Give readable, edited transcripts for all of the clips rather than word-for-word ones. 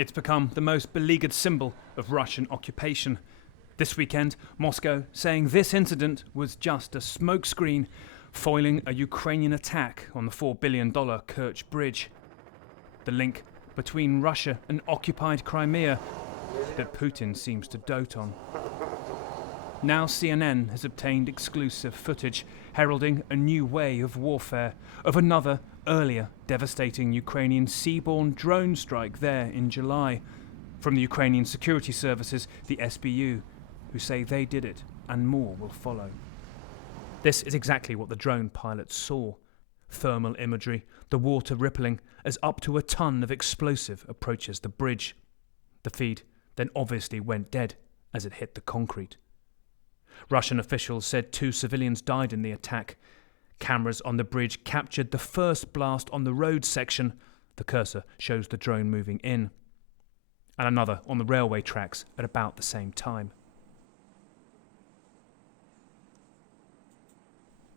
It's become the most beleaguered symbol of Russian occupation. This weekend, Moscow saying this incident was just a smokescreen, foiling a Ukrainian attack on the $4 billion Kerch bridge. The link between Russia and occupied Crimea that Putin seems to dote on. Now CNN has obtained exclusive footage heralding a new way of warfare, of another, earlier, devastating Ukrainian seaborne drone strike there in July. From the Ukrainian security services, the SBU, who say they did it and more will follow. This is exactly what the drone pilots saw. Thermal imagery, the water rippling as up to a ton of explosive approaches the bridge. The feed then obviously went dead as it hit the concrete. Russian officials said 2 civilians died in the attack. Cameras on the bridge captured the first blast on the road section. The cursor shows the drone moving in. And another on the railway tracks at about the same time.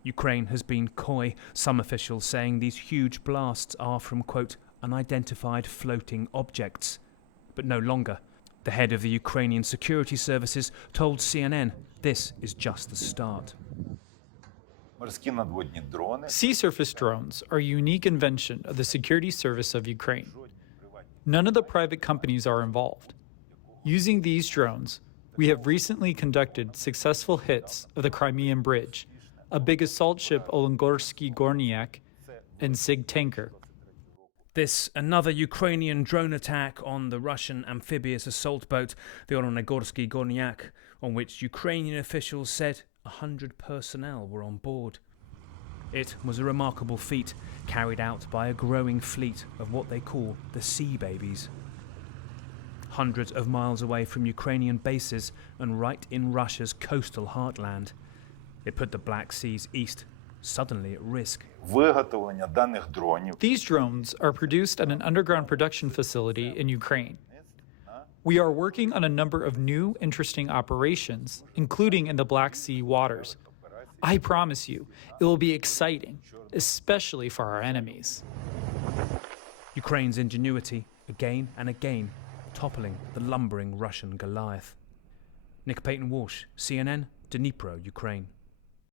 Ukraine has been coy, some officials saying these huge blasts are from, quote, unidentified floating objects. But no longer. The head of the Ukrainian security services told CNN this is just the start. Sea surface drones are a unique invention of the security service of Ukraine. None of the private companies are involved. Using these drones, we have recently conducted successful hits of the Crimean Bridge, a big assault ship Olengorsky Gornyak, and SIG tanker. This another Ukrainian drone attack on the Russian amphibious assault boat, the Olengorsky Gornyak, on which Ukrainian officials said 100 personnel were on board. It was a remarkable feat carried out by a growing fleet of what they call the Sea Babies. Hundreds of miles away from Ukrainian bases and right in Russia's coastal heartland. It put the Black Sea's east suddenly at risk. These drones are produced at an underground production facility in Ukraine. We are working on a number of new, interesting operations, including in the Black Sea waters. I promise you, it will be exciting, especially for our enemies. Ukraine's ingenuity, again and again, toppling the lumbering Russian Goliath. Nick Payton-Walsh, CNN, Dnipro, Ukraine.